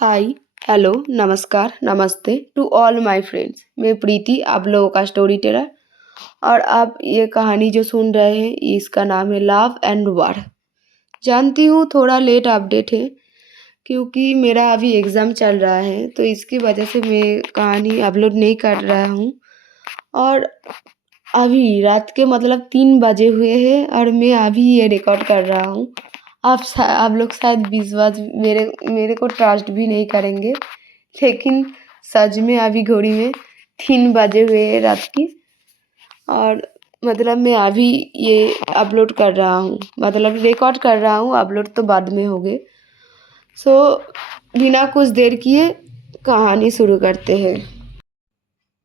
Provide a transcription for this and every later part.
हाय, hello, नमस्कार, नमस्ते to all my friends. मैं प्रीति, आप लोगों का स्टोरी टेलर। और आप ये कहानी जो सुन रहे हैं, इसका नाम है लव एंड वार। जानती हूँ थोड़ा लेट अपडेट है, क्योंकि मेरा अभी एग्ज़ाम चल रहा है, तो इसकी वजह से मैं कहानी अपलोड नहीं कर रहा हूँ। और अभी रात के मतलब 3 बजे हुए हैं और मैं अभी ये रिकॉर्ड कर रहा हूँ। आप लोग शायद विश्वास मेरे को ट्रस्ट भी नहीं करेंगे, लेकिन सच में अभी घड़ी में 3 बजे हुए हैं रात की। और मतलब मैं अभी ये अपलोड कर रहा हूँ, मतलब रिकॉर्ड कर रहा हूँ, अपलोड तो बाद में होंगे। सो बिना कुछ देर किए कहानी शुरू करते हैं।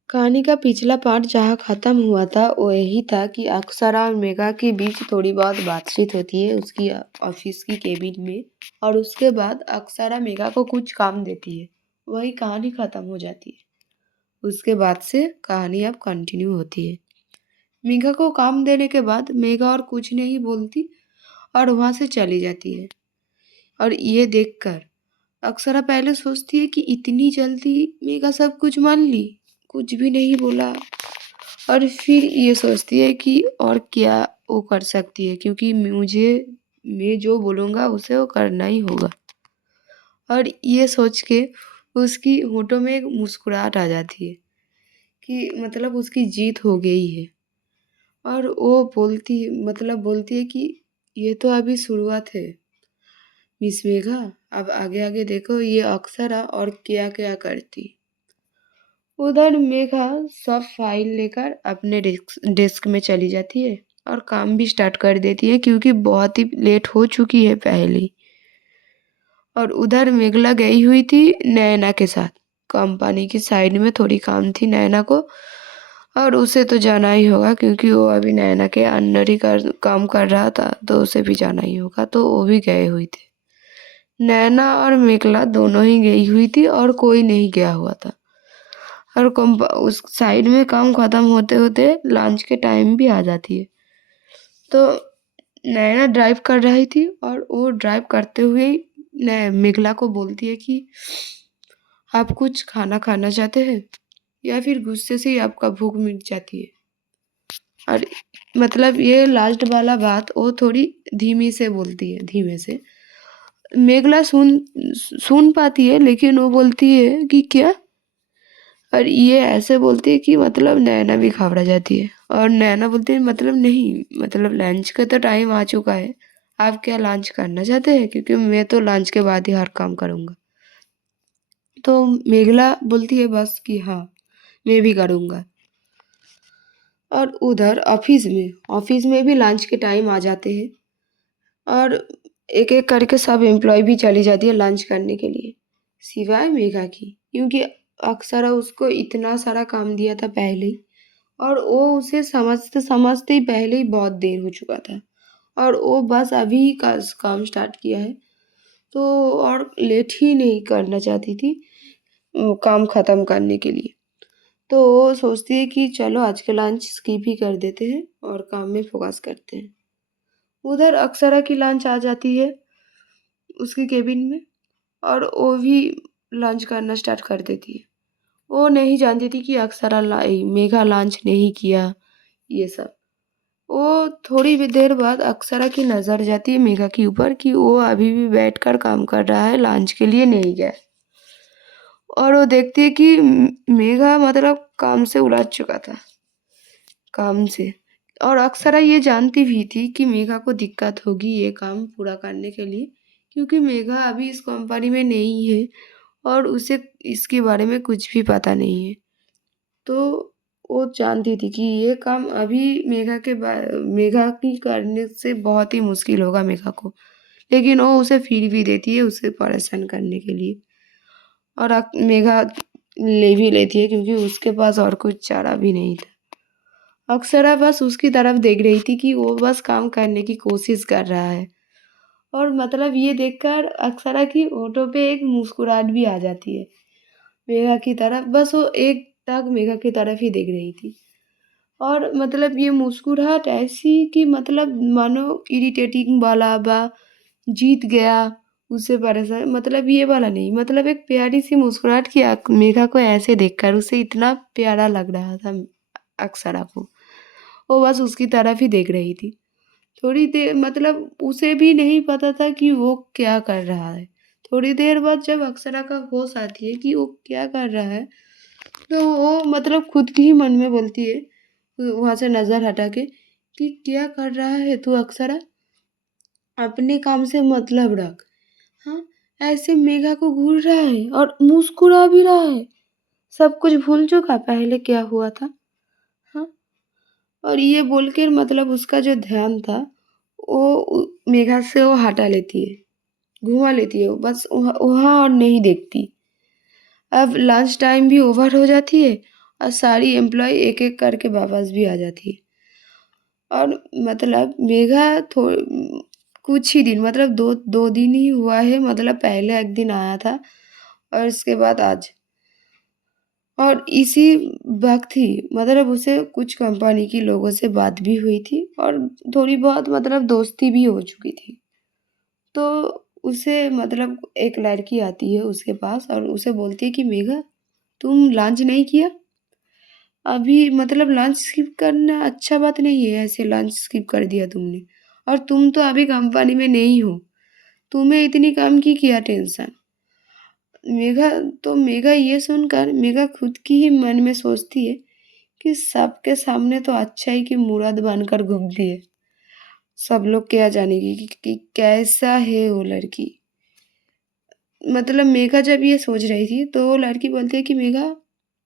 कहानी का पिछला पार्ट जहाँ ख़त्म हुआ था वो यही था कि अक्षरा और मेघा के बीच थोड़ी बहुत बातचीत होती है उसकी ऑफिस की केबिन में। और उसके बाद अक्षरा मेघा को कुछ काम देती है, वही कहानी ख़त्म हो जाती है। उसके बाद से कहानी अब कंटिन्यू होती है। मेघा को काम देने के बाद मेघा और कुछ नहीं बोलती और वहाँ से चली जाती है। और ये देखकर अक्षरा पहले सोचती है कि इतनी जल्दी मेघा सब कुछ मान ली, कुछ भी नहीं बोला। और फिर ये सोचती है कि और क्या वो कर सकती है, क्योंकि मैं जो बोलूँगा उसे वो करना ही होगा। और ये सोच के उसकी होठों में एक मुस्कुराहट आ जाती है कि मतलब उसकी जीत हो गई है। और वो बोलती है कि ये तो अभी शुरुआत है मिस मेघा, अब आगे आगे देखो ये अक्षरा और क्या क्या करती। उधर मेघा सब फाइल लेकर अपने डेस्क में चली जाती है और काम भी स्टार्ट कर देती है, क्योंकि बहुत ही लेट हो चुकी है पहले ही। और उधर मेघला गई हुई थी नैना के साथ। कंपनी की साइड में थोड़ी काम थी नैना को, और उसे तो जाना ही होगा क्योंकि वो अभी नैना के अंडर ही काम कर रहा था, तो उसे भी जाना ही होगा, तो वो भी गए हुई थी। नैना और मेघला दोनों ही गई हुई थी और कोई नहीं गया हुआ था। और उस साइड में काम खत्म होते होते लंच के टाइम भी आ जाती है। तो नैना ड्राइव कर रही थी और वो ड्राइव करते हुए मेघला को बोलती है कि आप कुछ खाना खाना चाहते हैं, या फिर गुस्से से ही आपका भूख मिट जाती है। और मतलब ये लास्ट वाला बात वो थोड़ी धीमी से बोलती है, धीमे से। मेघला सुन सुन पाती है, लेकिन वो बोलती है कि क्या। और ये ऐसे बोलती है कि मतलब नैना भी घबरा जाती है। और नैना बोलती है मतलब नहीं, मतलब लंच का तो टाइम आ चुका है, आप क्या लंच करना चाहते हैं, क्योंकि मैं तो लंच के बाद ही हर काम करूँगा। तो मेघला बोलती है बस कि हाँ, मैं भी करूँगा। और उधर ऑफिस में भी लंच के टाइम आ जाते हैं और एक एक करके सब एम्प्लॉय भी चली जाती है लंच करने के लिए, सिवाय मेघा की, क्योंकि अक्सर उसको इतना सारा काम दिया था पहले ही। और वो उसे समझते समझते ही पहले ही बहुत देर हो चुका था, और वो बस अभी का काम स्टार्ट किया है, तो और लेट ही नहीं करना चाहती थी वो काम ख़त्म करने के लिए। तो वो सोचती है कि चलो आज का लंच स्किप ही कर देते हैं और काम में फोकस करते हैं। उधर अक्षरा की लंच आ जाती है उसकी केबिन में, और वो भी लंच करना स्टार्ट कर देती है। वो नहीं जानती थी कि मेघा लंच नहीं किया, ये सब। वो थोड़ी भी देर बाद अक्षरा की नज़र जाती है मेघा के ऊपर कि वो अभी भी बैठकर काम कर रहा है, लंच के लिए नहीं गया। और वो देखती है कि मेघा मतलब काम से उलझ चुका था, काम से। और अक्षरा ये जानती भी थी कि मेघा को दिक्कत होगी ये काम पूरा करने के लिए, क्योंकि मेघा अभी इस कंपनी में नहीं है और उसे इसके बारे में कुछ भी पता नहीं है। तो वो जानती थी कि ये काम अभी मेघा की करने से बहुत ही मुश्किल होगा मेघा को, लेकिन वो उसे फिर भी देती है उसे परेशान करने के लिए। और मेघा ले भी लेती है, क्योंकि उसके पास और कुछ चारा भी नहीं था। अक्षरा बस उसकी तरफ देख रही थी कि वो बस काम करने की कोशिश कर रहा है। और मतलब ये देखकर अक्षरा की होठों पे एक मुस्कुराहट भी आ जाती है मेघा की तरफ। बस वो एक टक मेघा की तरफ ही देख रही थी। और मतलब ये मुस्कुराहट ऐसी कि मतलब मानो इरिटेटिंग वाला बा, जीत गया, उसे परेशान मतलब ये वाला नहीं, मतलब एक प्यारी-सी मुस्कुराहट की मेघा को ऐसे देखकर उसे इतना प्यारा लग रहा था अक्षरा को। वो बस उसकी तरफ ही देख रही थी। थोड़ी देर मतलब उसे भी नहीं पता था कि वो क्या कर रहा है। थोड़ी देर बाद जब अक्षरा का होश आती है कि वो क्या कर रहा है, तो वो मतलब खुद ही मन में बोलती है, वहाँ से नज़र हटा के कि क्या कर रहा है तू अक्षरा? अपने काम से मतलब रख। हाँ, ऐसे मेघा को घूर रहा है और मुस्कुरा भी रहा है। सब कुछ भूल चुका पहले क्या हुआ था। हाँ, और ये बोल के मतलब उसका जो ध्यान था वो मेघा से वो हटा लेती है, घुमा लेती है, वो बस वहाँ और नहीं देखती। अब लंच टाइम भी ओवर हो जाती है और सारी एम्प्लॉय एक एक करके वापस भी आ जाती है। और मतलब मेघा कुछ ही दिन मतलब दो दो दिन ही हुआ है, मतलब पहले एक दिन आया था और उसके बाद आज। और इसी वक़्त ही मतलब उसे कुछ कंपनी के लोगों से बात भी हुई थी और थोड़ी बहुत मतलब दोस्ती भी हो चुकी थी। तो उसे मतलब एक लड़की आती है उसके पास और उसे बोलती है कि मेघा, तुम लंच नहीं किया? अभी मतलब लंच स्किप करना अच्छा बात नहीं है, ऐसे लंच स्किप कर दिया तुमने। और तुम तो अभी कंपनी में नहीं हो, तुम्हें इतनी काम की क्या टेंशन? मेघा मेघा ये सुनकर मेघा खुद की ही मन में सोचती है कि सबके सामने तो अच्छा ही कि मुराद बनकर घूमती है। सब लोग क्या जानेंगे कि कैसा है वो लड़की। मतलब मेघा जब ये सोच रही थी तो वो लड़की बोलती है कि मेघा,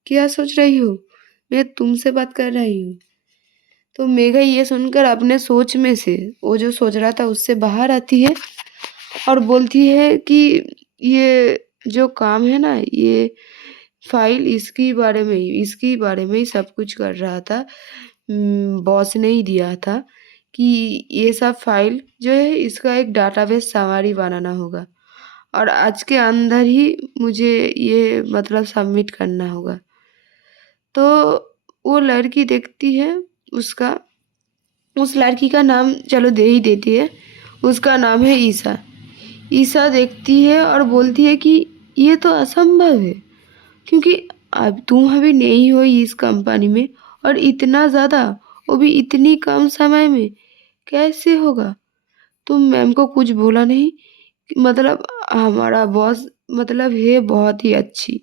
क्या सोच रही हो? मैं तुमसे बात कर रही हूँ। तो मेघा ये सुनकर अपने सोच में से वो जो सोच रहा था उससे बाहर आती है और बोलती है कि ये जो काम है ना, ये फाइल इसकी बारे में ही सब कुछ कर रहा था। बॉस ने ही दिया था कि ये सब फाइल जो है इसका एक डाटाबेस समरी बनाना होगा और आज के अंदर ही मुझे ये मतलब सबमिट करना होगा। तो वो लड़की देखती है उसका उस लड़की का नाम चलो दे ही देती है, उसका नाम है ईशा। ईशा देखती है और बोलती है कि ये तो असंभव है, क्योंकि अब तुम अभी नई हो इस कंपनी में और इतना ज़्यादा, वो भी इतनी कम समय में, कैसे होगा? तुम मैम को कुछ बोला नहीं? मतलब हमारा बॉस मतलब है बहुत ही अच्छी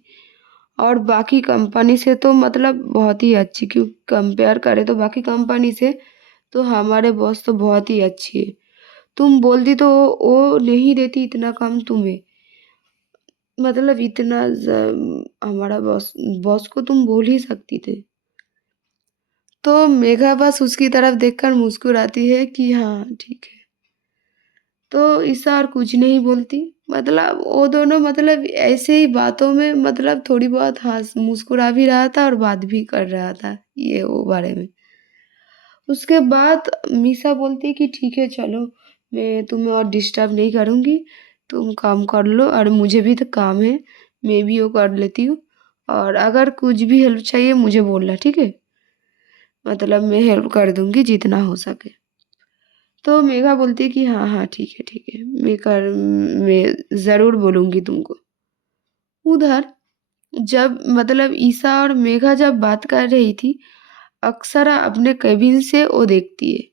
और बाकी कंपनी से तो मतलब बहुत ही अच्छी, क्यों कंपेयर करें तो बाकी कंपनी से तो हमारे बॉस तो बहुत ही अच्छी है। तुम बोलती तो वो नहीं देती इतना काम तुम्हें। मतलब हमारा बॉस बॉस को तुम बोल ही सकती थे। तो मेघा बस उसकी तरफ देखकर मुस्कुराती है कि हाँ ठीक है। तो ईशा और कुछ नहीं बोलती। मतलब वो दोनों मतलब ऐसे ही बातों में मतलब थोड़ी बहुत हंस मुस्कुरा भी रहा था और बात भी कर रहा था ये वो बारे में। उसके बाद मीसा बोलती है कि ठीक है चलो, मैं तुम्हें और डिस्टर्ब नहीं करूँगी, तुम काम कर लो और मुझे भी तो काम है, मैं भी वो कर लेती हूँ और अगर कुछ भी हेल्प चाहिए मुझे बोलना, ठीक है? मतलब मैं हेल्प कर दूँगी जितना हो सके। तो मेघा बोलती है कि हाँ, हाँ, ठीक है, मैं ज़रूर बोलूँगी तुमको। उधर जब मतलब ईशा और मेघा जब बात कर रही थी, अक्षरा अपने केबिन से वो देखती है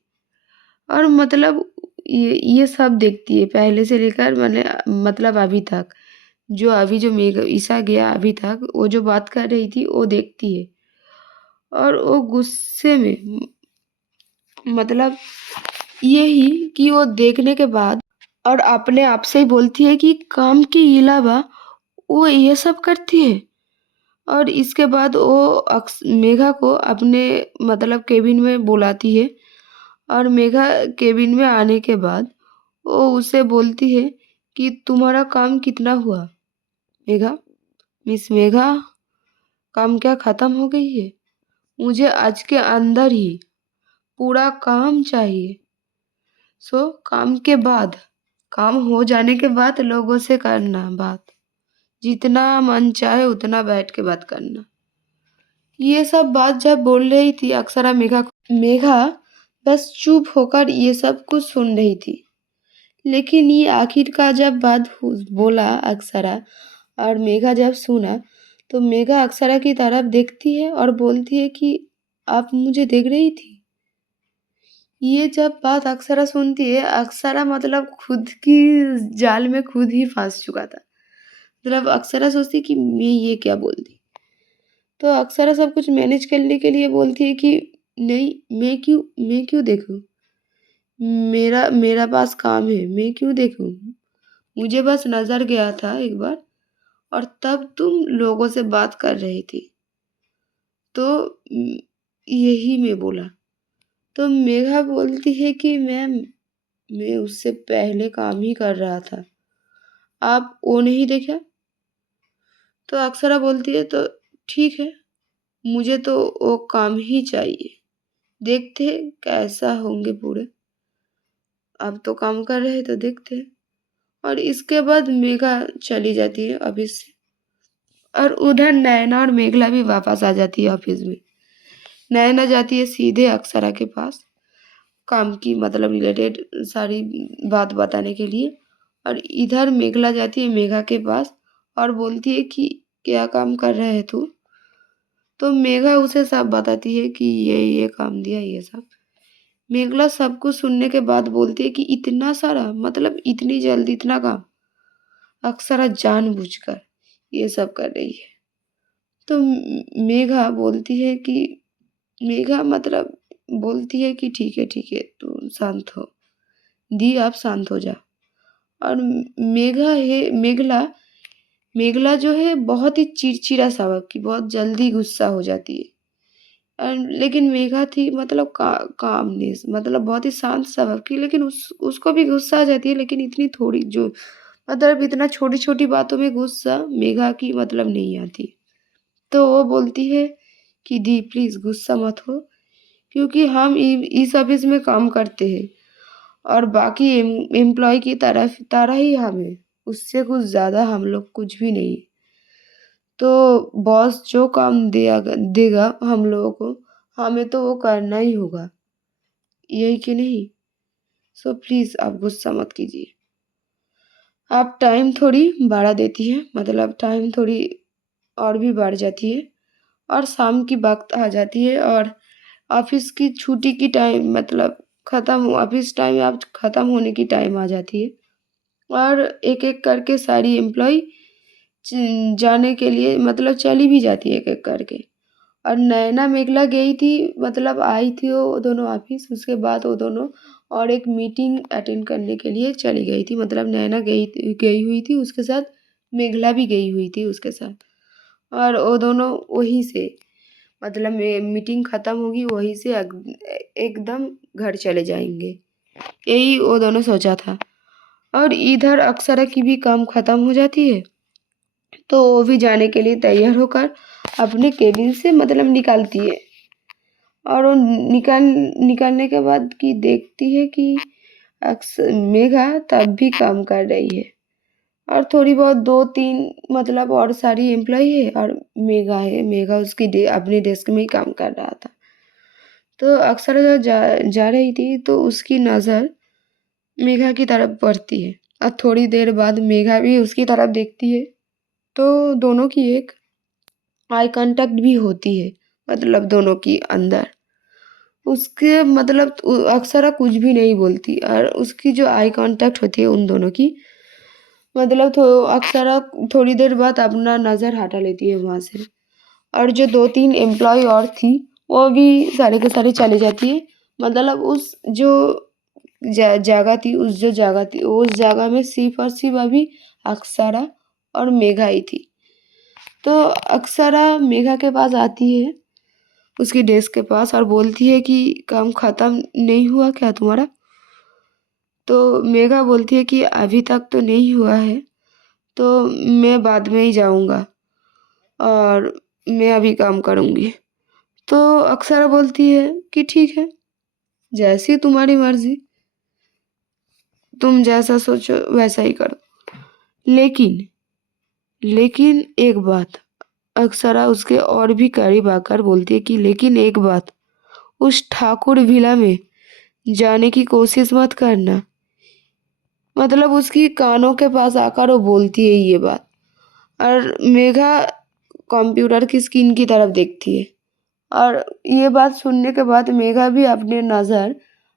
और मतलब ये सब देखती है पहले से लेकर मैंने मतलब अभी तक। जो अभी जो मेघ ईशा गया अभी तक वो जो बात कर रही थी वो देखती है और वो गुस्से में मतलब यही कि वो देखने के बाद और अपने आप से ही बोलती है कि काम के अलावा वो ये सब करती है। और इसके बाद वो मेघा को अपने मतलब केबिन में बुलाती है और मेघा केबिन में आने के बाद वो उसे बोलती है कि तुम्हारा काम कितना हुआ? मेघा, मिस मेघा, काम क्या खत्म हो गई है? मुझे आज के अंदर ही पूरा काम चाहिए। काम के बाद, काम हो जाने के बाद लोगों से करना बात, जितना मन चाहे उतना बैठ के बात करना। ये सब बात जब बोल रही थी मेघा बस चुप होकर ये सब कुछ सुन रही थी। लेकिन ये आखिर का जब बात बोला अक्षरा और मेघा जब सुना तो मेघा अक्षरा की तरफ देखती है और बोलती है कि आप मुझे देख रही थी। ये जब बात अक्षरा सुनती है, अक्षरा मतलब खुद की जाल में खुद ही फंस चुका था। मतलब अक्षरा सोचती कि मैं ये क्या बोल दी। तो अक्षरा सब कुछ मैनेज करने के लिए बोलती है कि नहीं, मैं क्यों देखूं, मेरा मेरा पास काम है, मैं क्यों देखूं, मुझे बस नजर गया था एक बार और तब तुम लोगों से बात कर रही थी तो यही मैं बोला। तो मेघा बोलती है कि मैम, मैं उससे पहले काम ही कर रहा था, आप वो नहीं देखा। तो अक्षरा बोलती है तो ठीक है, मुझे तो वो काम ही चाहिए, देखते हैं कैसा होंगे पूरे, अब तो काम कर रहे तो देखते हैं। और इसके बाद मेघा चली जाती है ऑफिस से और उधर नैना और मेघला भी वापस आ जाती है ऑफिस में। नैना जाती है सीधे अक्षरा के पास काम की मतलब रिलेटेड सारी बात बताने के लिए और इधर मेघला जाती है मेघा के पास और बोलती है कि क्या काम कर रहे है तू। तो मेघा उसे सब बताती है कि ये काम दिया ये सब। मेघला सब कुछ सुनने के बाद बोलती है कि इतना सारा मतलब इतनी जल्दी इतना काम। अक्षरा जानबूझकर ये सब कर रही है। तो मेघा बोलती है कि मेघा मतलब बोलती है कि ठीक है तू शांत हो, दी आप शांत हो जा। और मेघा है मेघला मेघला जो है बहुत ही चिड़चिड़ा स्वभाव की, बहुत जल्दी गुस्सा हो जाती है। लेकिन मेघा थी मतलब कामनेस मतलब बहुत ही शांत स्वभाव की, लेकिन उसको भी गुस्सा आ जाती है, लेकिन इतनी थोड़ी जो मतलब इतना छोटी छोटी बातों में गुस्सा मेघा की मतलब नहीं आती। तो वो बोलती है कि दी प्लीज गुस्सा मत हो, क्योंकि हम इस ऑफिस में काम करते हैं और बाकी एम्प्लॉय की तरह ही हम हैं, उससे कुछ ज्यादा हम लोग कुछ भी नहीं। तो बॉस जो काम देगा हम लोगों को, हमें तो वो करना ही होगा, यही कि नहीं। सो प्लीज आप गुस्सा मत कीजिए। आप टाइम थोड़ी बढ़ा देती है मतलब टाइम थोड़ी और भी बढ़ जाती है और शाम की वक्त आ जाती है और ऑफिस की छुट्टी की टाइम मतलब खत्म ऑफिस टाइम अब खत्म होने की टाइम आ जाती है और एक एक करके सारी एम्प्लॉय जाने के लिए मतलब चली भी जाती है एक एक करके। और नैना मेघला गई थी मतलब आई थी वो दोनों ऑफिस, उसके बाद वो दोनों और एक मीटिंग अटेंड करने के लिए चली गई थी। मतलब नैना गई हुई थी उसके साथ, मेघला भी गई हुई थी उसके साथ और वो दोनों वहीं से मतलब मीटिंग खत्म होगी वहीं से एकदम घर चले जाएंगे, यही वो दोनों सोचा था। और इधर अक्षरा की भी काम खत्म हो जाती है तो वो भी जाने के लिए तैयार होकर अपने केबिन से मतलब निकालती है और वो निकालने के बाद की देखती है कि अक्सर मेघा तब भी काम कर रही है और थोड़ी बहुत दो तीन मतलब और सारी एम्प्लॉय है और मेघा है। मेघा उसकी अपने डेस्क में ही काम कर रहा था। तो अक्सर जब जा रही थी तो उसकी नज़र मेघा की तरफ पड़ती है और थोड़ी देर बाद मेघा भी उसकी तरफ देखती है तो दोनों की एक आई कांटेक्ट भी होती है मतलब दोनों की अंदर। उसके मतलब अक्सरा कुछ भी नहीं बोलती और उसकी जो आई कांटेक्ट होती है उन दोनों की मतलब अक्सरा थोड़ी देर बाद अपना नज़र हटा लेती है वहाँ से और जो दो तीन एम्प्लॉय और थी वो भी सारे के सारे चले जाती है। मतलब उस जो जगह थी उस जगह में सिर्फ और सिर्फ अभी अक्सरा और मेघा ही थी। तो अक्सरा मेघा के पास आती है उसकी डेस्क के पास और बोलती है कि काम खत्म नहीं हुआ क्या तुम्हारा। तो मेघा बोलती है कि अभी तक तो नहीं हुआ है, तो मैं बाद में ही जाऊंगा और मैं अभी काम करूंगी। तो अक्सरा बोलती है कि ठीक है, जैसी तुम्हारी मर्जी, तुम जैसा सोचो वैसा ही करो। लेकिन लेकिन एक बात, अक्सरा उसके और भी करीब आकर बोलती है कि लेकिन एक बात, उस ठाकुर विला में जाने की कोशिश मत करना, मतलब उसकी कानों के पास आकर वो बोलती है ये बात। और मेघा कंप्यूटर की स्क्रीन की तरफ देखती है और ये बात सुनने के बाद मेघा भी अपनी नज़र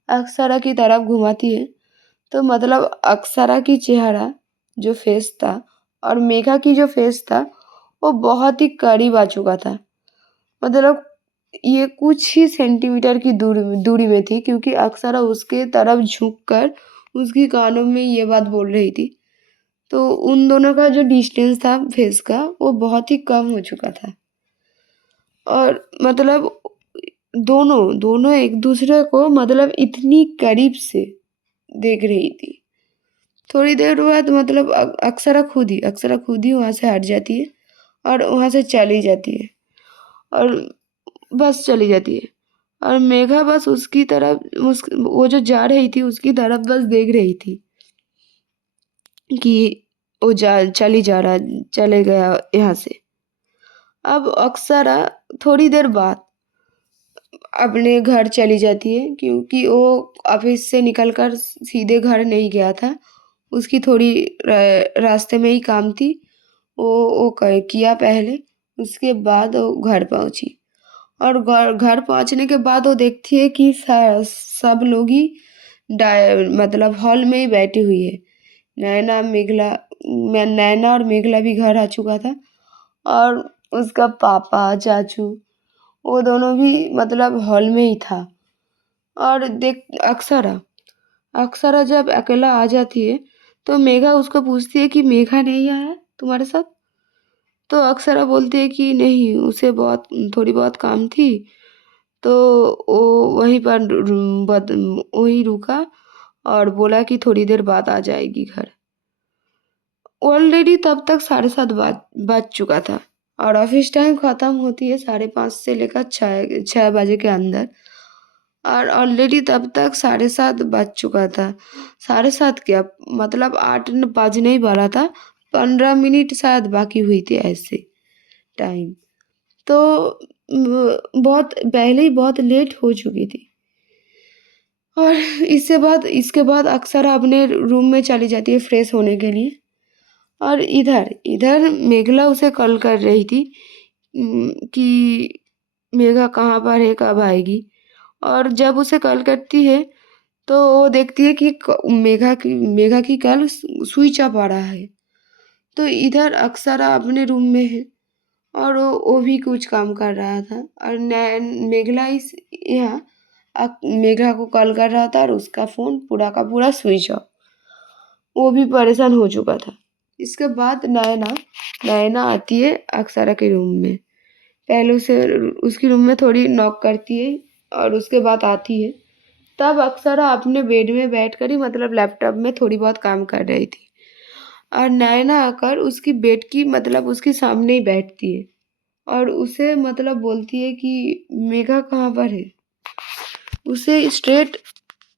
अक्षरा की तरफ घुमाती है। तो मतलब अक्षरा की चेहरा जो फेस था और मेघा की जो फेस था वो बहुत ही करीब आ चुका था। मतलब ये कुछ ही सेंटीमीटर की दूरी में थी, क्योंकि अक्षरा उसके तरफ झुककर उसकी कानों में ये बात बोल रही थी। तो उन दोनों का जो डिस्टेंस था फेस का वो बहुत ही कम हो चुका था और मतलब दोनों दोनों एक दूसरे को मतलब इतनी करीब से देख रही थी। थोड़ी देर बाद मतलब अक्षरा खुद ही वहाँ से हट जाती है और वहाँ से चली जाती है और बस चली जाती है। और मेघा बस उसकी तरफ वो जो जा रही थी उसकी तरफ बस देख रही थी कि वो चली जा रहा चले गया यहाँ से। अब अक्षरा थोड़ी देर बाद अपने घर चली जाती है, क्योंकि वो ऑफिस से निकलकर सीधे घर नहीं गया था। उसकी थोड़ी रास्ते में ही काम थी। वो किया पहले, उसके बाद वो घर पहुंची और घर पहुंचने के बाद वो देखती है कि सब लोग ही मतलब हॉल में ही बैठी हुई है। नैना और मेघला भी घर आ चुका था और उसका पापा चाचू वो दोनों भी मतलब हॉल में ही था। और देख अक्षरा अक्षरा जब अकेला आ जाती है तो मेघा उसको पूछती है कि मेघा नहीं आया तुम्हारे साथ। तो अक्षरा बोलती है कि नहीं, उसे बहुत थोड़ी बहुत काम थी तो वो वहीं पर वहीं रुका और बोला कि थोड़ी देर बाद आ जाएगी घर। ऑलरेडी तब तक 7:30 बज चुका था और ऑफिस टाइम ख़त्म होती है 5:30 से लेकर 6 बजे के अंदर। और ऑलरेडी तब तक 7:30 बज चुका था। 7:30 क्या, मतलब 8 बजने ही वाला था। 15 मिनट शायद बाकी हुई थी ऐसे टाइम। तो बहुत पहले ही बहुत लेट हो चुकी थी। और इसके बाद अक्सर अपने रूम में चली जाती है फ्रेश होने के लिए। और इधर इधर मेघला उसे कॉल कर रही थी कि मेघा कहाँ पर है, कब आएगी। और जब उसे कॉल करती है तो वो देखती है कि मेघा की कॉल स्विच ऑफ आ रहा है। तो इधर अक्षरा अपने रूम में है और वो भी कुछ काम कर रहा था और मेघला इस यहाँ मेघा को कॉल कर रहा था और उसका फ़ोन पूरा का पूरा स्विच ऑफ। वो भी परेशान हो चुका था। इसके बाद नयना आती है अक्षरा के रूम में। पहले उसे उसकी रूम में थोड़ी नॉक करती है और उसके बाद आती है। तब अक्षरा अपने बेड में बैठकर ही मतलब लैपटॉप में थोड़ी बहुत काम कर रही थी और नैना आकर उसकी बेड की मतलब उसके सामने ही बैठती है और उसे मतलब बोलती है कि मेघा कहाँ पर है। उसे स्ट्रेट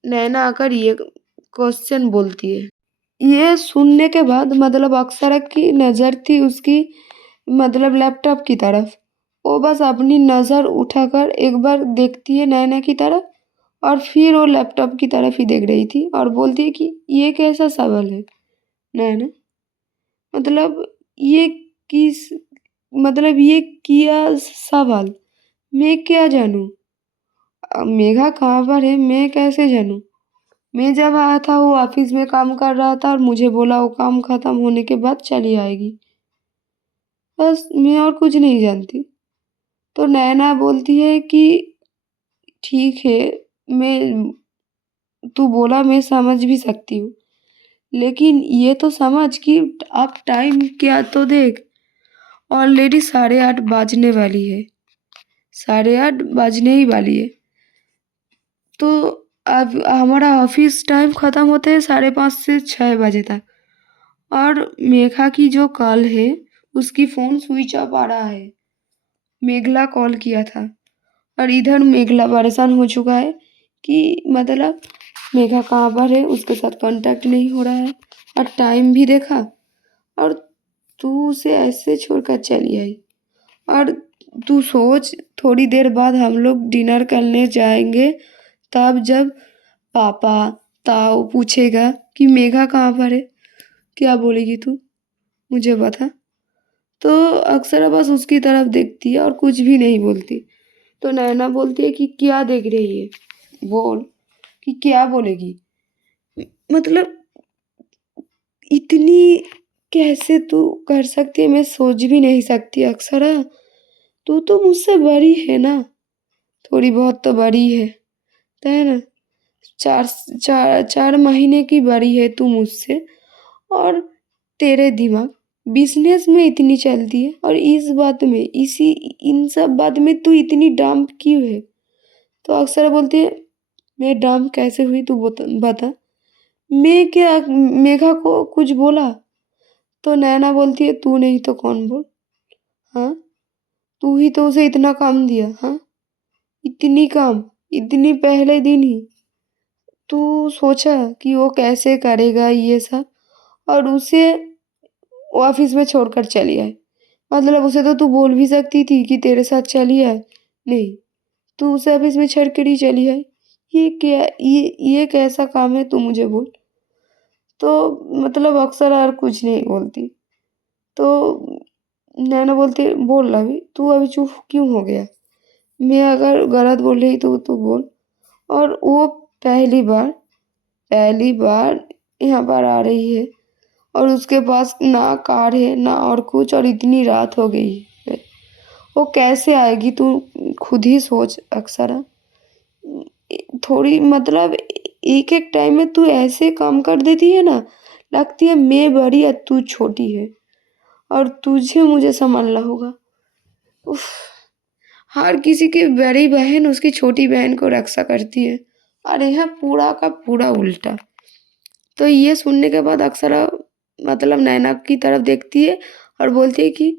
नैना आकर ये क्वेश्चन बोलती है। ये सुनने के बाद मतलब अक्षरा की नज़र थी उसकी मतलब लैपटॉप की तरफ। वो बस अपनी नज़र उठाकर एक बार देखती है नैना की तरफ और फिर वो लैपटॉप की तरफ ही देख रही थी और बोलती है कि ये कैसा सवाल है नैना, मतलब ये किस मतलब ये किया सवाल, मैं क्या जानूँ? मेघा कहाँ पर है मैं कैसे जानूँ? मैं जब आया था वो ऑफिस में काम कर रहा था और मुझे बोला वो काम खत्म होने के बाद चली आएगी। बस मैं और कुछ नहीं जानती। तो नैना बोलती है कि ठीक है, मैं तू बोला मैं समझ भी सकती हूँ, लेकिन ये तो समझ कि अब टाइम क्या तो देख, ऑलरेडी 8:30 बजने वाली है। 8:30 बजने ही वाली है। तो अब हमारा ऑफिस टाइम ख़त्म होते हैं 5:30 से 6 बजे तक और मेघा की जो कॉल है उसकी फ़ोन स्विच ऑफ आ रहा है। मेघला कॉल किया था और इधर मेघला परेशान हो चुका है कि मतलब मेघा कहाँ पर है, उसके साथ कांटेक्ट नहीं हो रहा है और टाइम भी देखा और तू उसे ऐसे छोड़कर चली आई। और तू सोच, थोड़ी देर बाद हम लोग डिनर करने जाएंगे तब जब पापा ताऊ पूछेगा कि मेघा कहाँ पर है? क्या बोलेगी तू? मुझे बता। तो अक्सर बस उसकी तरफ देखती है और कुछ भी नहीं बोलती। तो नैना बोलती है कि क्या देख रही है? बोल कि क्या बोलेगी? मतलब इतनी कैसे तू कर सकती है, मैं सोच भी नहीं सकती अक्सरा। तू तो मुझसे बड़ी है ना, थोड़ी बहुत तो बड़ी है ना? 4 महीने की बड़ी है तू मुझसे। और तेरे दिमाग बिज़नेस में इतनी चलती है और इस बात में इसी इन सब बात में तू इतनी डम्प क्यों है? तो अक्सर बोलती है, मैं डम्प कैसे हुई तू बता? मैं क्या मेघा को कुछ बोला? तो नैना बोलती है, तू नहीं तो कौन बोल? हाँ? तू ही तो उसे इतना काम दिया, हाँ? इतनी काम, इतनी पहले दिन ही। तू सोचा कि वो कैसे करेगा ये सब? और उसे ऑफिस में छोड़कर चली आई। मतलब उसे तो तू बोल भी सकती थी कि तेरे साथ चली आए। नहीं, तू उसे ऑफिस में छोड़ कर ही चली आई। ये क्या, ये कैसा काम है, तू मुझे बोल। तो मतलब अक्सर और कुछ नहीं बोलती। तो नैना बोलती है, बोल अभी, तू अभी चुप क्यों हो गया? मैं अगर गलत बोल रही तो तू बोल। और वो पहली बार यहाँ पर आ रही है और उसके पास ना कार है ना और कुछ, और इतनी रात हो गई है। वो कैसे आएगी तू खुद ही सोच अक्सरा। थोड़ी मतलब एक एक टाइम में तू ऐसे काम कर देती है ना, लगती है मैं बड़ी है तू छोटी है और तुझे मुझे संभालना होगा। उफ, हर किसी की बड़ी बहन उसकी छोटी बहन को रक्षा करती है और यहाँ पूरा का पूरा उल्टा। तो ये सुनने के बाद अक्सरा मतलब नैना की तरफ देखती है और बोलती है कि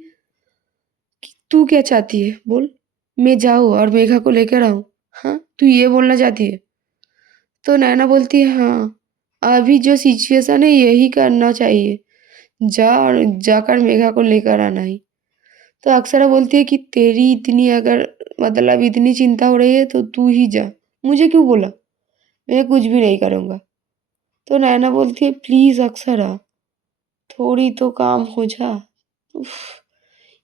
तू क्या चाहती है बोल? मैं जाऊँ और मेघा को लेकर आऊँ? हाँ, तू ये बोलना चाहती है? तो नैना बोलती है, हाँ, अभी जो सिचुएशन है यही करना चाहिए। जा और जाकर मेघा को लेकर आना ही। तो अक्सरा बोलती है कि तेरी इतनी अगर मतलब इतनी चिंता हो रही है तो तू ही जा। मुझे क्यों बोला? मैं कुछ भी नहीं करूँगा। तो नैना बोलती है, प्लीज़ अक्सरा, थोड़ी तो काम हो जा। उफ़!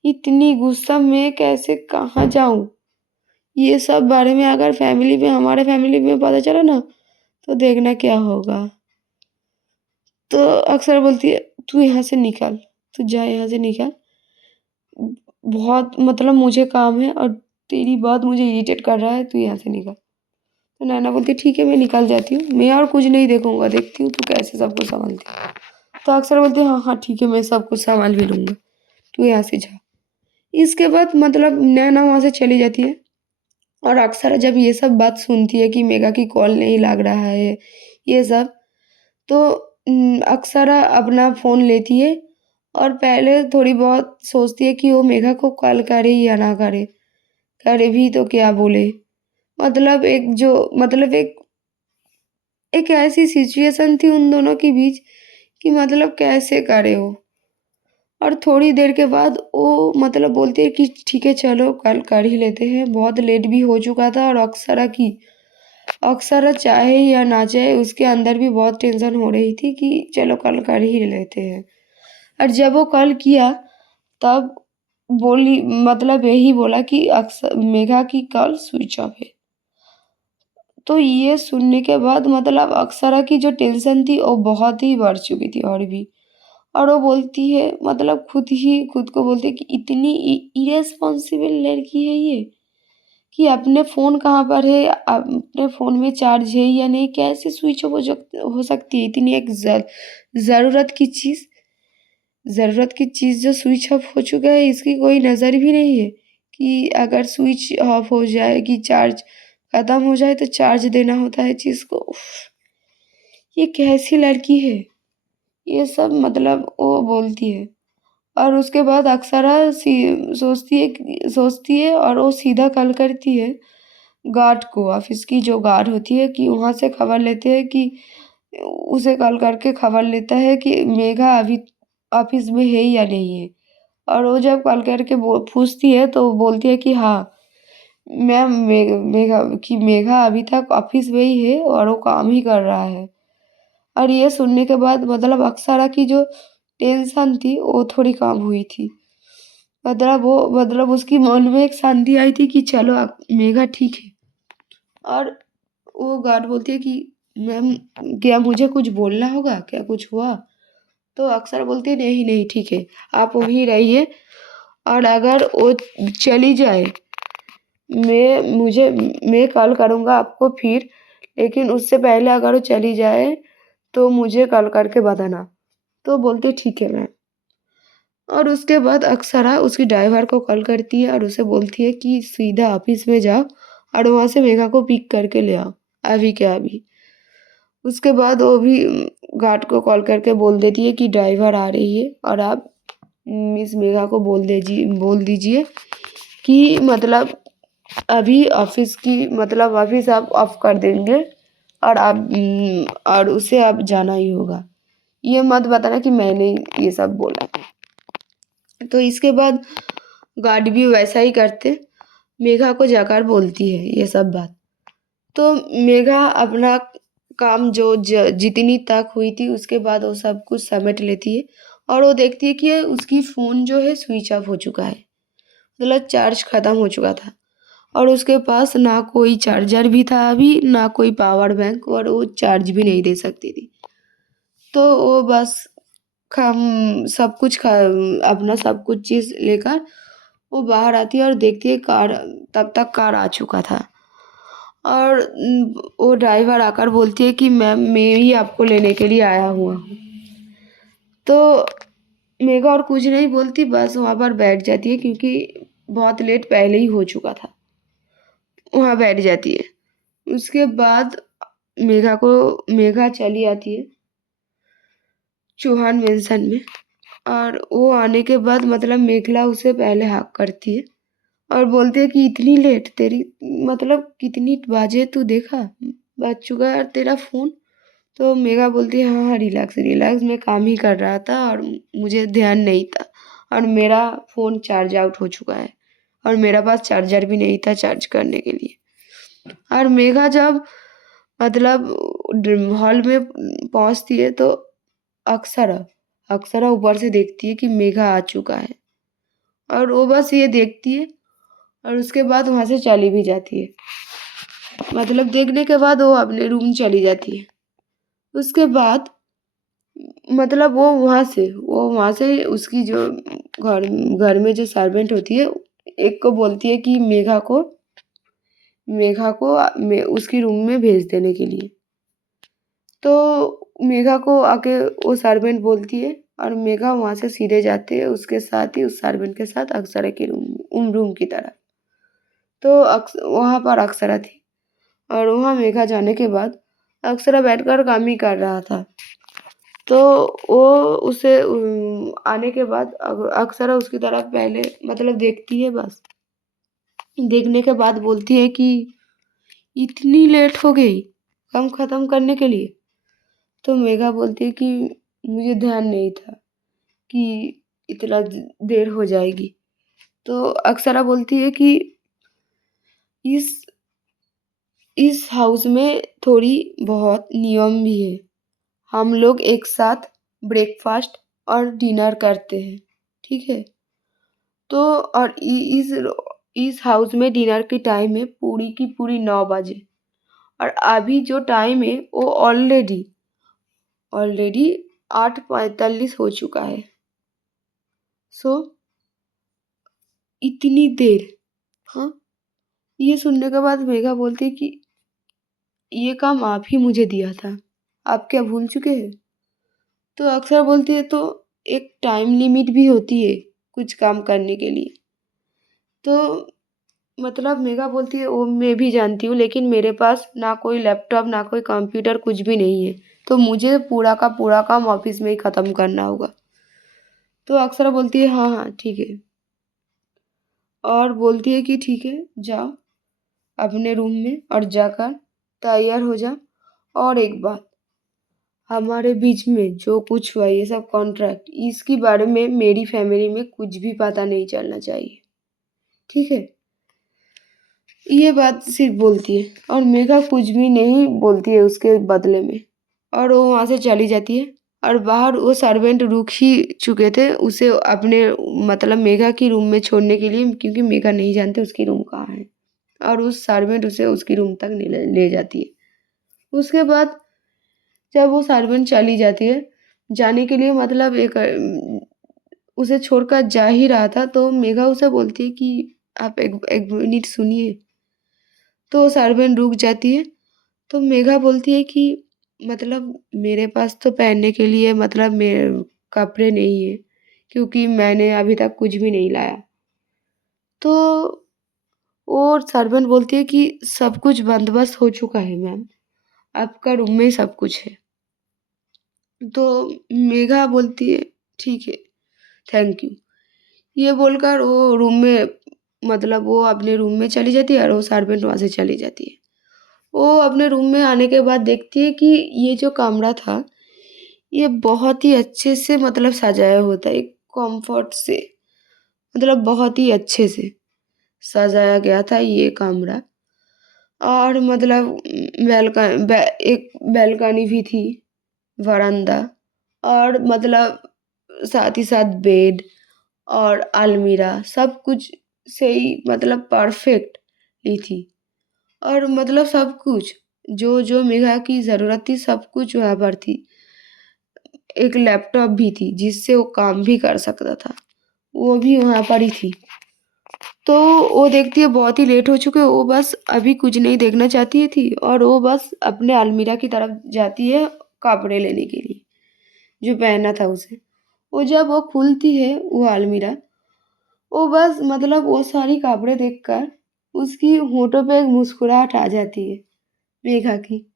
इतनी गुस्सा मैं कैसे कहाँ जाऊँ? ये सब बारे में अगर हमारे फैमिली में पता चला ना, तो देखना क्या होगा। तो अक्सर बोलती है, तू यहाँ से निकल, तू जा यहाँ से निकल। बहुत मतलब मुझे काम है और तेरी बात मुझे इरिटेट कर रहा है, तू यहाँ से निकल। तो नैना बोलती है, ठीक है मैं निकल जाती हूँ, मैं और कुछ नहीं देखूँगा, देखती हूँ तू कैसे सब कुछ सँभालती है। तो अक्सर बोलती है, हाँ, हाँ, ठीक है मैं सब कुछ सँभाल भी लूँगा, तू यहाँ से जा। इसके बाद मतलब नैना वहाँ से चली जाती है और अक्सर जब ये सब बात सुनती है कि मेघा की कॉल नहीं लग रहा है, ये सब, तो अक्सरा अपना फ़ोन लेती है और पहले थोड़ी बहुत सोचती है कि वो मेघा को कॉल करे या ना करे। करे भी तो क्या बोले? मतलब एक एक ऐसी सिचुएशन थी उन दोनों के बीच कि मतलब कैसे करे वो? और थोड़ी देर के बाद वो मतलब बोलती है कि ठीक है चलो कल कर ही लेते हैं, बहुत लेट भी हो चुका था और अक्सरा चाहे या ना चाहे उसके अंदर भी बहुत टेंशन हो रही थी कि चलो कल कर ही लेते हैं। और जब वो कॉल किया तब बोली मतलब यही बोला कि मेघा की कॉल स्विच ऑफ है। तो ये सुनने के बाद मतलब अक्सरा की जो टेंशन थी वो बहुत ही बढ़ चुकी थी और भी। और वो बोलती है मतलब खुद को बोलती है कि इतनी इर्रेस्पॉन्सिबल लड़की है ये, कि अपने फ़ोन कहाँ पर है, अपने फ़ोन में चार्ज है या नहीं, कैसे स्विच ऑफ हो सकती है इतनी एक ज़रूरत की चीज़। ज़रूरत की चीज़ जो स्विच ऑफ हो चुका है इसकी कोई नज़र भी नहीं है कि अगर स्विच ऑफ हो जाए कि चार्ज ख़त्म हो जाए तो चार्ज देना होता है चीज़ को। उफ़! ये कैसी लड़की है? ये सब मतलब वो बोलती है। और उसके बाद अक्सरा सोचती है और वो सीधा कॉल करती है गार्ड को, ऑफ़िस की जो गार्ड होती है कि वहाँ से खबर लेते हैं कि उसे कॉल करके खबर लेता है कि मेघा अभी ऑफ़िस में है या नहीं है। और वो जब कॉल करके पूछती है तो वो बोलती है कि हाँ, मैम मेघा अभी तक ऑफ़िस में ही है और वो काम ही कर रहा है। और ये सुनने के बाद मतलब अक्षरा की जो टेंशन थी वो थोड़ी कम हुई थी। मतलब उसकी मन में एक शांति आई थी कि चलो मेघा ठीक है। और वो गार्ड बोलती है कि मैम क्या मुझे कुछ बोलना होगा, क्या कुछ हुआ? तो अक्षरा बोलती है नहीं नहीं ठीक है, आप वहीं रहिए और अगर वो चली जाए मैं कॉल करूँगा आपको फिर, लेकिन उससे पहले अगर वो चली जाए तो मुझे कॉल करके बताना। तो बोलती है ठीक है मैम। और उसके बाद अक्षरा उसकी ड्राइवर को कॉल करती है और उसे बोलती है कि सीधा ऑफिस में जाओ और वहाँ से मेघा को पिक करके ले आओ, अभी के अभी। उसके बाद वो भी गार्ड को कॉल करके बोल देती है कि ड्राइवर आ रही है और आप मिस मेघा को बोल दीजिए कि मतलब अभी ऑफिस आप ऑफ कर देंगे और और उसे अब जाना ही होगा। ये मत बताना कि मैंने ये सब बोला। तो इसके बाद गार्ड भी वैसा ही करते मेघा को जाकर बोलती है ये सब बात। तो मेघा अपना काम जितनी तक हुई थी उसके बाद वो सब कुछ समेट लेती है और वो देखती है कि उसकी फ़ोन जो है स्विच ऑफ हो चुका है, मतलब चार्ज ख़त्म हो चुका था और उसके पास ना कोई चार्जर भी था अभी, ना कोई पावर बैंक, और वो चार्ज भी नहीं दे सकती थी। तो वो बस अपना सब कुछ चीज़ लेकर वो बाहर आती है और देखती है तब तक कार आ चुका था। और वो ड्राइवर आकर बोलती है कि मैम मैं ही आपको लेने के लिए आया हुआ हूँ। तो मेघा और कुछ नहीं बोलती, बस वहाँ पर बैठ जाती है क्योंकि बहुत लेट पहले ही हो चुका था। वहाँ बैठ जाती है। उसके बाद मेघा चली आती है चौहान मेंशन में और वो आने के बाद मतलब मेघला उसे पहले हाक करती है और बोलती है कि इतनी लेट तेरी, मतलब कितनी बजे तू देखा, बज चुका है तेरा फ़ोन। तो मेघा बोलती है हाँ हाँ रिलैक्स रिलैक्स, मैं काम ही कर रहा था और मुझे ध्यान नहीं था और मेरा फ़ोन चार्ज आउट हो चुका है और मेरा पास चार्जर भी नहीं था चार्ज करने के लिए। और मेघा जब मतलब हॉल में पहुंचती है तो अक्षरा अक्षरा ऊपर से देखती है कि मेघा आ चुका है और वो बस ये देखती है और उसके बाद वहाँ से चली भी जाती है। मतलब देखने के बाद वो अपने रूम चली जाती है। उसके बाद मतलब वो वहाँ से उसकी जो घर घर में जो सर्वेंट होती है एक को बोलती है कि मेघा को उसकी रूम में भेज देने के लिए। तो मेघा को आके वो सर्वेंट बोलती है और मेघा वहाँ से सीधे जाते हैं उसके साथ ही उस सर्वेंट के साथ अक्षरा के रूम की तरफ। तो वहाँ पर अक्षरा थी और वहाँ मेघा जाने के बाद अक्षरा बैठकर काम ही कर रहा था। तो वो उसे आने के बाद अक्षरा उसकी तरफ पहले मतलब देखती है, बस देखने के बाद बोलती है कि इतनी लेट हो गई काम ख़त्म करने के लिए। तो मेघा बोलती है कि मुझे ध्यान नहीं था कि इतना देर हो जाएगी। तो अक्षरा बोलती है कि इस इस हाउस में थोड़ी बहुत नियम भी है, हम लोग एक साथ ब्रेकफास्ट और डिनर करते हैं, ठीक है? तो और इस हाउस में डिनर की टाइम है पूरी की पूरी 9 बजे और अभी जो टाइम है वो ऑलरेडी 8:45 हो चुका है। सो इतनी देर, हाँ? ये सुनने के बाद मेघा बोलती है कि ये काम आप ही मुझे दिया था, आप क्या भूल चुके हैं? तो अक्सर बोलती है तो एक टाइम लिमिट भी होती है कुछ काम करने के लिए। तो मतलब मेघा बोलती है वो मैं भी जानती हूँ लेकिन मेरे पास ना कोई लैपटॉप ना कोई कंप्यूटर कुछ भी नहीं है, तो मुझे पूरा का पूरा काम ऑफिस में ही ख़त्म करना होगा। तो अक्सर बोलती है हाँ हाँ ठीक है और बोलती है कि ठीक है जाओ अपने रूम में और जाकर तैयार हो जा। और एक बात, हमारे बीच में जो कुछ हुआ ये सब कॉन्ट्रैक्ट इसके बारे में मेरी फैमिली में कुछ भी पता नहीं चलना चाहिए, ठीक है? ये बात सिर्फ बोलती है और मेघा कुछ भी नहीं बोलती है उसके बदले में और वो वहाँ से चली जाती है। और बाहर वो सर्वेंट रुक ही चुके थे उसे अपने मतलब मेघा की रूम में छोड़ने के लिए, क्योंकि मेघा नहीं जानते उसकी रूम कहाँ है। और उस सर्वेंट उसे उसकी रूम तक ले जाती है। उसके बाद जब वो सर्वेंट चली जाती है जाने के लिए, मतलब एक उसे छोड़कर जा ही रहा था, तो मेघा उसे बोलती है कि आप एक एक मिनट सुनिए। तो सर्वेंट रुक जाती है। तो मेघा बोलती है कि मतलब मेरे पास तो पहनने के लिए मतलब मेरे कपड़े नहीं है, क्योंकि मैंने अभी तक कुछ भी नहीं लाया। तो वो सर्वेंट बोलती है कि सब कुछ बंदोबस्त हो चुका है मैम, आपका रूम में ही सब कुछ है। तो मेघा बोलती है ठीक है, थैंक यू। ये बोलकर वो रूम में मतलब वो अपने रूम में चली जाती है और वो सर्वेंट वहाँ से चली जाती है। वो अपने रूम में आने के बाद देखती है कि ये जो कमरा था, ये बहुत ही अच्छे से मतलब सजाया होता है, एक कम्फर्ट से, मतलब बहुत ही अच्छे से सजाया गया था ये कमरा। और मतलब एक बैल्कनी भी थी, वरांदा, और मतलब साथ ही साथ बेड और अलमीरा सब कुछ से ही मतलब परफेक्टली थी। और मतलब सब कुछ जो जो मेघा की ज़रूरत थी सब कुछ वहाँ पर थी। एक लैपटॉप भी थी जिससे वो काम भी कर सकता था, वो भी वहाँ पर ही थी। तो वो देखती है बहुत ही लेट हो चुके, वो बस अभी कुछ नहीं देखना चाहती थी और वो बस अपने अलमीरा की तरफ जाती है कपड़े लेने के लिए जो पहना था उसे। वो जब वो खुलती है वो अलमीरा, वो बस मतलब वो सारी कपड़े देखकर उसकी होठों पे एक मुस्कुराहट आ जाती है मेघा की,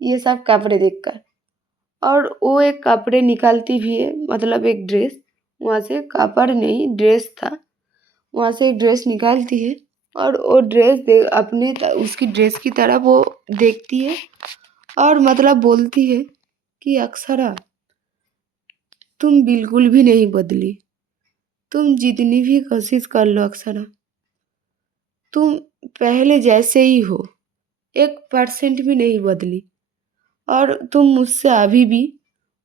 ये सब कपड़े देखकर। और वो एक कपड़े निकालती भी है, मतलब एक ड्रेस, वहाँ से कपड़ नहीं ड्रेस था, वहाँ से एक ड्रेस निकालती है। और वो ड्रेस उसकी ड्रेस की तरफ वो देखती है और मतलब बोलती है कि अक्षरा, तुम बिल्कुल भी नहीं बदली, तुम जितनी भी कोशिश कर लो अक्षरा, तुम पहले जैसे ही हो, 1% भी नहीं बदली। और तुम मुझसे अभी भी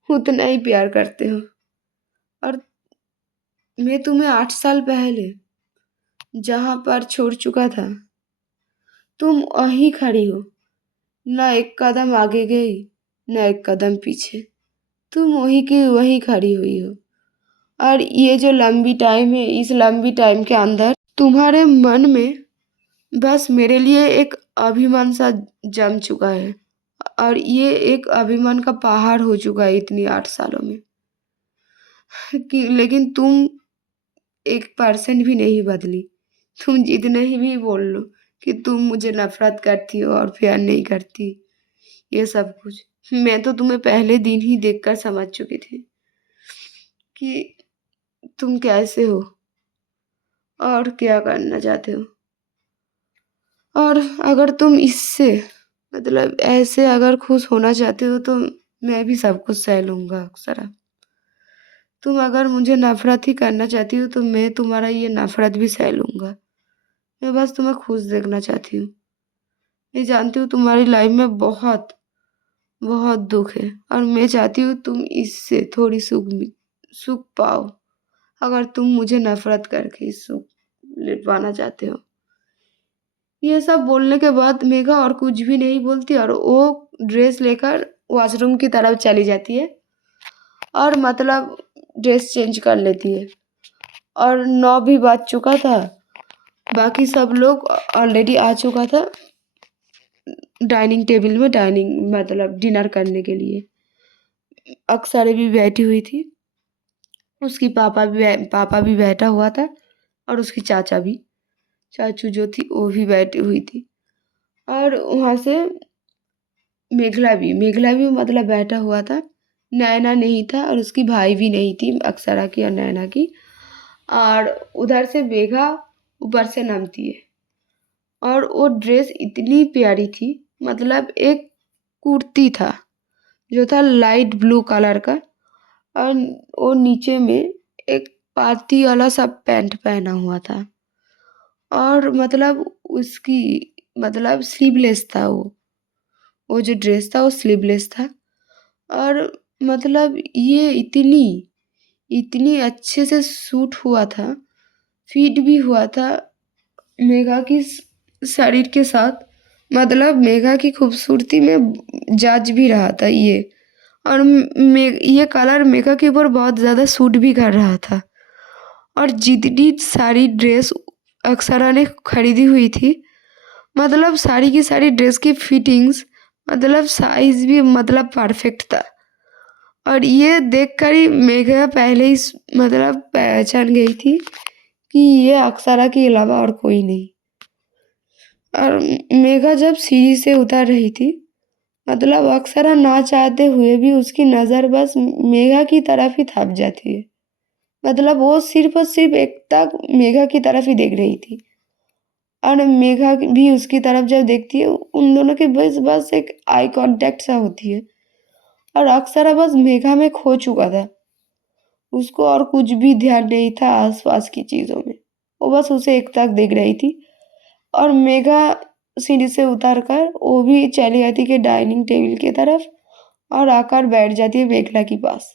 उतना ही प्यार करते हो। और मैं तुम्हें 8 साल पहले जहाँ पर छोड़ चुका था, तुम वहीं खड़ी हो, न एक कदम आगे गई न एक कदम पीछे, तुम वहीं की वहीं खड़ी हुई हो। और ये जो लंबी टाइम है, इस लंबी टाइम के अंदर तुम्हारे मन में बस मेरे लिए एक अभिमान सा जम चुका है, और ये एक अभिमान का पहाड़ हो चुका है इतनी 8 सालों में, कि लेकिन तुम 1% भी नहीं बदली। तुम जितने ही भी बोल लो कि तुम मुझे नफरत करती हो और प्यार नहीं करती, ये सब कुछ मैं तो तुम्हें पहले दिन ही देखकर समझ चुकी थी कि तुम कैसे हो और क्या करना चाहते हो। और अगर तुम इससे मतलब ऐसे अगर खुश होना चाहते हो तो मैं भी सब कुछ सह लूँगा अक्सरा। तुम अगर मुझे नफरत ही करना चाहती हो तो मैं तुम्हारा ये नफरत भी सह लूँगा। मैं बस तुम्हें खुश देखना चाहती हूँ। मैं जानती हूँ तुम्हारी लाइफ में बहुत बहुत दुख है और मैं चाहती हूँ तुम इससे थोड़ी सुख पाओ। अगर तुम मुझे नफरत करके इस सुख ले पाना चाहते हो। ये सब बोलने के बाद मेघा और कुछ भी नहीं बोलती और वो ड्रेस लेकर वॉशरूम की तरफ चली जाती है और मतलब ड्रेस चेंज कर लेती है। और 9 भी बज चुका था, बाकी सब लोग ऑलरेडी आ चुका था डाइनिंग टेबल में, डाइनिंग मतलब डिनर करने के लिए। अक्सर भी बैठी हुई थी, उसकी पापा भी बैठा हुआ था और उसकी चाचू जो थी वो भी बैठी हुई थी। और वहाँ से मेघला भी मतलब बैठा हुआ था। नैना नहीं था और उसकी भाई भी नहीं थी, अक्षरा की और नैना की। और उधर से मेघा ऊपर से नामती है और वो ड्रेस इतनी प्यारी थी, मतलब एक कुर्ती था जो था लाइट ब्लू कलर का, और वो नीचे में एक पार्टी वाला सा पैंट पहना हुआ था। और मतलब उसकी मतलब स्लीवलेस था वो जो ड्रेस था वो स्लीवलेस था। और मतलब ये इतनी अच्छे से शूट हुआ था, फिट भी हुआ था मेघा की शरीर के साथ। मतलब मेघा की खूबसूरती में जच भी रहा था ये। और ये कलर मेघा के ऊपर बहुत ज़्यादा सूट भी कर रहा था। और जितनी सारी ड्रेस अक्षरा ने खरीदी हुई थी, मतलब सारी की सारी ड्रेस की फिटिंग्स, मतलब साइज भी मतलब परफेक्ट था। और ये देखकर ही मेघा पहले ही मतलब पहचान गई थी कि ये अक्षरा के अलावा और कोई नहीं। और मेघा जब सीढ़ी से उतर रही थी, मतलब अक्षरा ना चाहते हुए भी उसकी नज़र बस मेघा की तरफ ही थप जाती है। मतलब वो सिर्फ और सिर्फ एकटक मेघा की तरफ ही देख रही थी। और मेघा भी उसकी तरफ जब देखती है, उन दोनों के बस बस एक आई कांटेक्ट सा होती है। और अक्षरा बस मेघा में खो चुका था। उसको और कुछ भी ध्यान नहीं था आसपास की चीज़ों में। वो बस उसे एकटक देख रही थी। और मेघा सीढ़ी से उतर कर वो भी चली जाती है डाइनिंग टेबल की तरफ और आकर बैठ जाती है मेघला के पास,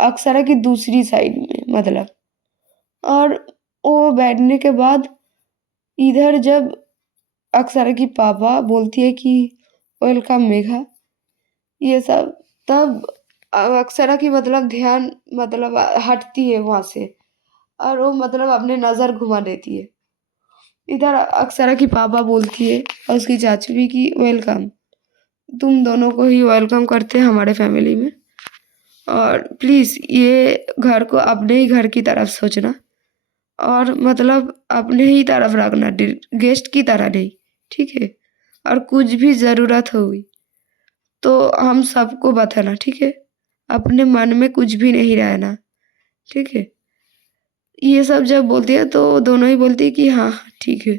अक्षरा की दूसरी साइड में मतलब। और वो बैठने के बाद इधर जब अक्षरा की पापा बोलती है कि वेलकम मेघा, ये सब, तब अक्षरा की मतलब ध्यान मतलब हटती है वहाँ से। और वो मतलब अपने नज़र घुमा देती है। इधर अक्षरा की पापा बोलती है और उसकी चाची भी कि वेलकम, तुम दोनों को ही वेलकम करते हैं हमारे फैमिली में। और प्लीज़ ये घर को अपने ही घर की तरफ सोचना और मतलब अपने ही तरफ रखना, गेस्ट की तरह नहीं, ठीक है। और कुछ भी ज़रूरत होगी तो हम सबको बताना, ठीक है। अपने मन में कुछ भी नहीं रहना, ठीक है। ये सब जब बोलती है तो दोनों ही बोलती है कि हाँ ठीक है,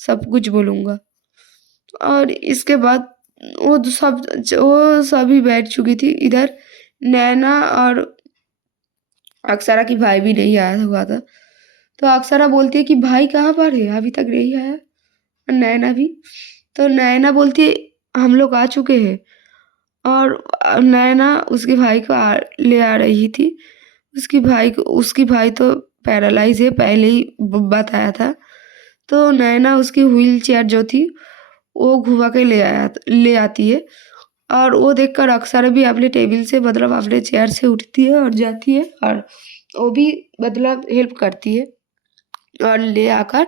सब कुछ बोलूँगा। और इसके बाद वो सभी बैठ चुकी थी। इधर नैना और अक्षरा की भाई भी नहीं आया हुआ था। तो अक्षरा बोलती है कि भाई कहाँ पर है, अभी तक नहीं आया। और नैना भी, तो नैना बोलती है हम लोग आ चुके हैं। और नैना उसके भाई को ले आ रही थी। उसकी भाई तो पैरालाइज है, पहले ही बताया था। तो नैना उसकी व्हील चेयर जो थी वो घुमा के ले आती है। और वो देखकर अक्षरा भी अपने टेबल से मतलब अपने चेयर से उठती है और जाती है और वो भी मतलब हेल्प करती है और ले आकर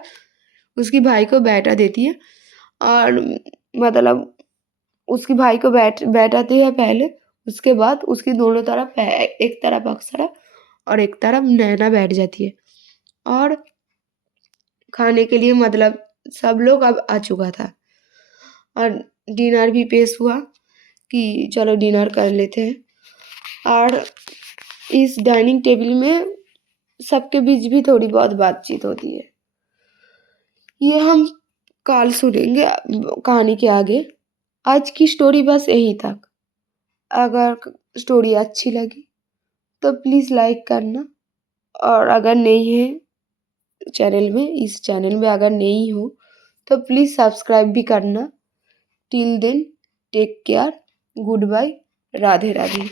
उसकी भाई को बैठा देती है। और मतलब उसकी भाई को बैठाती है पहले, उसके बाद उसकी दोनों तरफ एक तरफ अक्षरा और एक तरफ नैना बैठ जाती है। और खाने के लिए मतलब सब लोग अब आ चुका था और डिनर भी पेश हुआ कि चलो डिनर कर लेते हैं। और इस डाइनिंग टेबल में सबके बीच भी थोड़ी बहुत बातचीत होती है। ये हम कल सुनेंगे कहानी के आगे। आज की स्टोरी बस यहीं तक। अगर स्टोरी अच्छी लगी तो प्लीज़ लाइक करना। और अगर नहीं है इस चैनल में अगर नहीं हो तो प्लीज़ सब्सक्राइब भी करना। Till then take care, good bye, Radhe Radhe.